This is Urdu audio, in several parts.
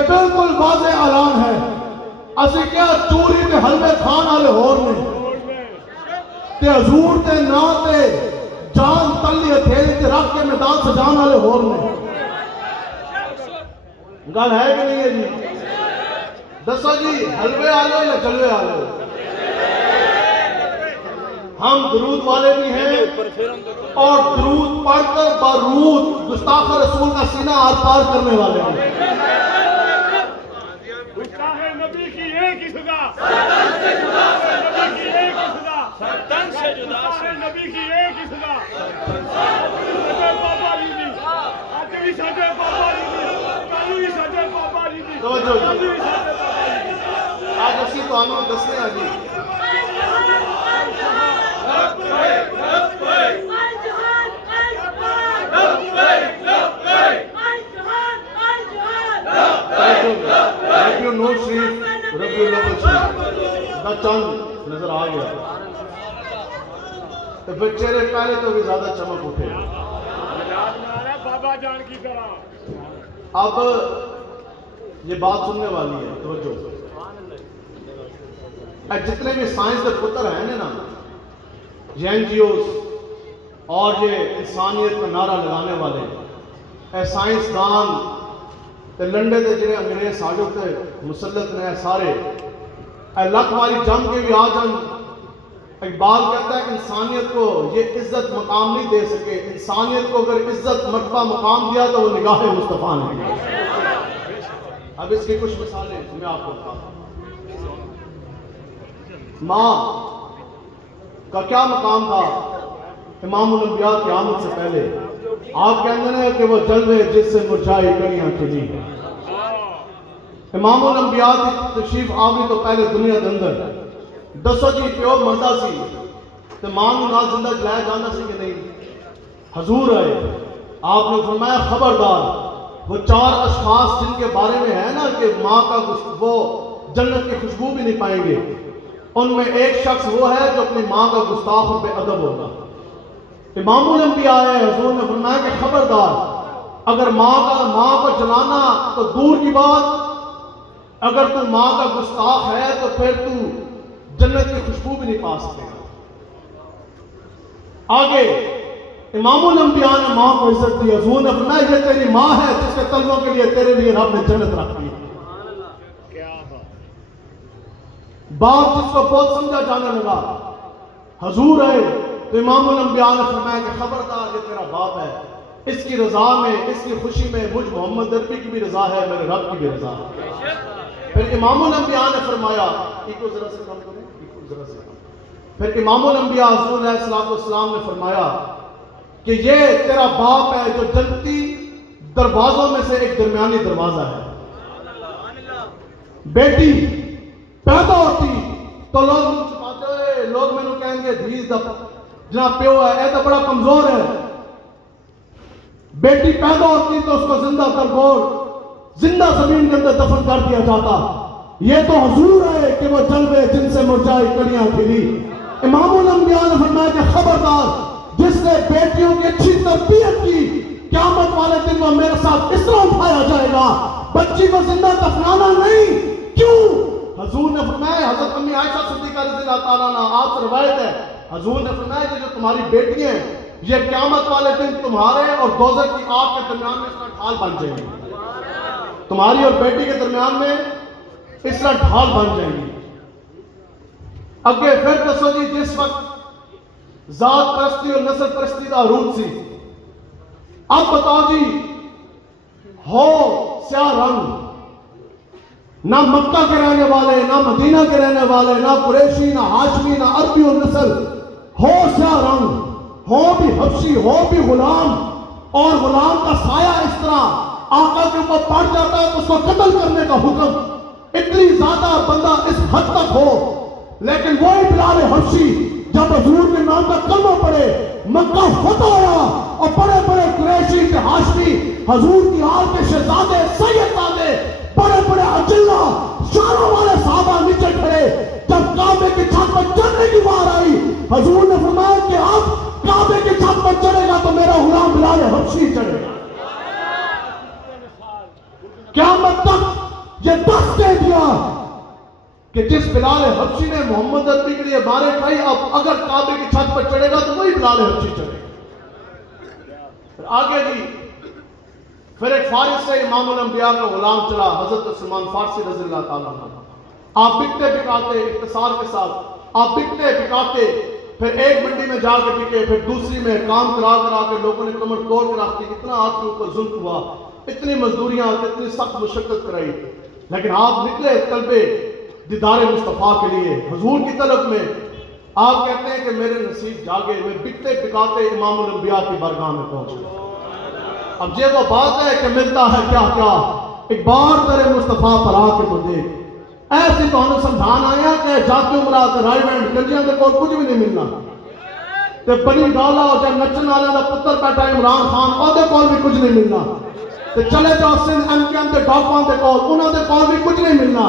یہ بالکل واضح اعلان ہے اسی کیا چوری تے حلوے کھان والے ہور نے تے حضور تے نا تے جان تلی ہتھیلی تے رکھ کے میدان سجان والے ہور نے گل ہے کہ نہیں ہے جی دسو جی حلوے والے یا جلوے والے ہم درود والے بھی ہیں اور درود پڑھ کر بارود گستاخ رسول کا سینہ آر پار کرنے والے ہیں گستاخ نبی کی ایک ہی سزا نبی کی ایک ہی سزا گستاخ نبی کی ایک ہی سزا ساڈے بابا جی دی اج بھی ساڈے بابا جی دی کل بھی ساڈے بابا جی دی توجہ بھی ساڈے بابا جی دی آج اسی تو ہمیں دستے ہیں جی نور شریف ربی اللہ شریف دا چند نظر آ گیا تو پھر چہرے پہلے تو بھی زیادہ چمک اٹھے بابا جان کی طرح اب یہ بات سننے والی ہے توجہ جتنے بھی سائنس کے پتر ہیں نا یہ این جی اوز اور یہ انسانیت کا نعرہ لگانے والے اے سائنسدان تے لنڈے تے جڑے انگریز ساڈے تے مسلط نے سارے اے لکھ والی جنگ کے بھی آ جان اقبال کہتا ہے انسانیت کو یہ عزت مقام نہیں دے سکے انسانیت کو اگر عزت مرتبہ مقام دیا تو وہ نگاہ مصطفیٰ نے اب اس کی کچھ مثالیں میں آپ کو بتاتا ہوں ماں کا کیا مقام تھا امام الانبیاء کی آمد سے پہلے آپ کہتے ہیں کہ وہ جلوے جس سے مرجھائی کلیاں کھلی امام الانبیاء کی تشریف آوری تو پہلے دنیا کے اندر دسو جی پیو مردہ سی تو ماں نو نال زندہ جلایا جانا سی کہ نہیں حضور آئے آپ نے فرمایا خبردار وہ 4 اشخاص جن کے بارے میں ہے نا کہ ماں کا وہ جنت کی خوشبو بھی نہیں پائیں گے ان میں ایک شخص وہ ہے جو اپنی ماں کا گستاخ اور بے ادب ہوگا امام الانبیاء ہے حضور نے فرمایا کہ خبردار اگر ماں کو جلانا تو دور کی بات اگر تو ماں کا گستاخ ہے تو پھر تو جنت کی خوشبو بھی نہیں پا سکے آگے امام الانبیاء نے ماں کو عزت دی حضور نے فرمایا یہ تیری ماں ہے جس کے طلبوں کے لیے تیرے لیے رب نے جنت رکھ دی باپ جس کو بہت سمجھا جانے لگا حضور ہے تو امام الانبیاء نے فرمایا کہ خبردار یہ تیرا باپ ہے اس کی رضا میں اس کی خوشی میں مجھ محمد عربی کی بھی رضا ہے میرے رب کی بھی رضا ہے پھر امام الانبیاء نے فرمایا پھر امام الانبیاء حضور علیہ السلام نے فرمایا کہ یہ تیرا باپ ہے جو جنتی دروازوں میں سے ایک درمیانی دروازہ ہے بیٹی پیدا ہوتی تو لوگ چھپاتے ہوئے لوگ میں کہیں گے دھیز دا جناب پیو ہے اے تو بڑا کمزور ہے بیٹی پیدا ہوتی تو اس کو زندہ ترگور زندہ زمین کے اندر دفن کر دیا جاتا یہ تو حضور ہے کہ وہ جلوے جن سے مرجھائی کلیاں کھلی امام الانبیاء نے فرمایا کہ خبردار جس نے بیٹیوں کی اچھی تربیت کی قیامت والے دن وہ میرے ساتھ اس طرح اٹھایا جائے گا بچی کو زندہ دفنانا نہیں کیوں حضور نے فرمایا حضرت امی عائشہ صدیقہ رضی اللہ تعالیٰ عنہ آپ سے روایت ہے حضور نے فرمایا کہ جو تمہاری بیٹی ہیں یہ قیامت والے دن تمہارے اور دوزخ کی آگ کے درمیان میں اس طرح ڈھال بن جائیں گی تمہاری اور بیٹی کے درمیان میں اس طرح ڈھال بن جائیں گی اگے پھر دسو جی جس وقت ذات پرستی اور نسل پرستی کا عروج سی اب بتاؤ جی ہو سیاہ رنگ نہ مکہ کے رہنے والے نہ مدینہ کے رہنے والے نہ قریشی نہ ہاشمی نہ عربی اور نسل ہو سیاہ رنگ ہو بھی حبشی ہو بھی غلام اور غلام کا سایہ اس طرح آقا کے اوپر پڑ جاتا ہے تو اس کو قتل کرنے کا حکم اتنی زیادہ بندہ اس حد تک ہو لیکن وہی بلال حبشی جب حضور کے نام کا کلمہ پڑے مکہ فتح ہوا اور بڑے بڑے قریشی کے ہاشمی حضور کی آل کے شہزادے سید زادے بڑے بڑے اجلہ شانوں والے صحابہ نیچے کھڑے جب کعبے کی چھت پر چڑھنے کی بار آئی حضور نے فرمایا کہ اب کعبے کی چھت پر چڑھے گا تو میرا غلام بلال حبشی چڑھے گا قیامت تک یہ دس کہہ دیا کہ جس بلال حبشی نے محمد عربی کے لیے مارے کھائی، اب اگر کعبے کی چھت پر چڑھے گا تو وہی بلال حبشی چڑھے گا۔ پھر آگے جی، پھر ایک فارس سے امام الانبیاء کا غلام چلا، حضرت سلمان فارسی رضی اللہ تعالیٰ عنہ۔ آپ بکتے بکاتے اختصار کے ساتھ، آپ بکتے بکاتے، پھر ایک منڈی میں جا کے بکے، پھر دوسری میں کام کرا کے لوگوں نے کمر توڑ کے رکھ دی، اتنا آپ کے اوپر ظلم ہوا، اتنی مزدوریاں، اتنی سخت مشقت کرائی، لیکن آپ نکلے طلب دیدار مصطفیٰ کے لیے، حضور کی طلب میں۔ آپ کہتے ہیں کہ میرے نصیب جاگے، میں بکتے بکاتے امام الانبیاء کی بارگاہ میں پہنچ گیا۔ اب یہ وہ بات ہے کہ ملتا ہے کیا کیا، ایک بار تیرے مصطفیٰ پر آ کے تو دیکھ۔ ایسی تو ہمیں سمجھان آیا کہ جاتی عمرہ تے رائی وینڈ گنجیاں دے کول کچھ بھی نہیں ملنا، تے بنی ڈالا اور جب نچن والے دا پتر بیٹھا عمران خان او دے کول بھی کچھ نہیں ملنا، تے چلے جاؤ سندھ ایم کے ایم دے ڈاکواں دے کول، انہاں دے کول بھی کچھ نہیں ملنا،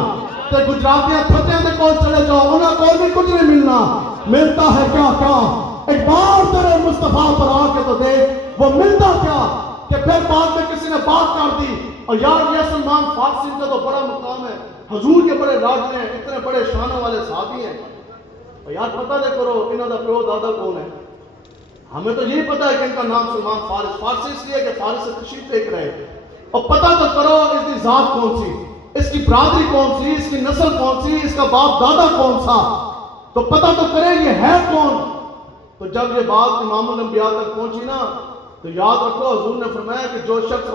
تے گجراتیاں تھتیاں دے کول چلے جاؤ، انہاں کول بھی کچھ نہیں ملنا۔ ملتا ہے کیا کیا، ایک بار تیرے مصطفیٰ پر آ کے تو دیکھ، وہ ملتا کیا کہ پھر بعد میں کسی نے بات کر دی، اور یار یہ سلمان فارسی کا تو بڑا مقام ہے، حضور کے بڑے لاڈلے ہیں، اتنے بڑے شانوں والے صحابی ہیں، اور یار پتہ دے کرو انہوں دا پیو دادا کون ہے۔ ہمیں تو یہی پتا ہے کہ ان کا نام سلمان فارسی اس لیے کہ فارس سے تشریف لے کر آئے، اور پتہ تو کرو اس کی ذات کون سی، اس کی برادری کون سی، اس کی نسل کون سی، اس کا باپ دادا کون سا، تو پتہ تو کرے یہ ہے کون۔ تو جب یہ بات امام الانبیاء تک پہنچی نا، تو یاد رکھو حضور نے فرمایا کہ جو شخص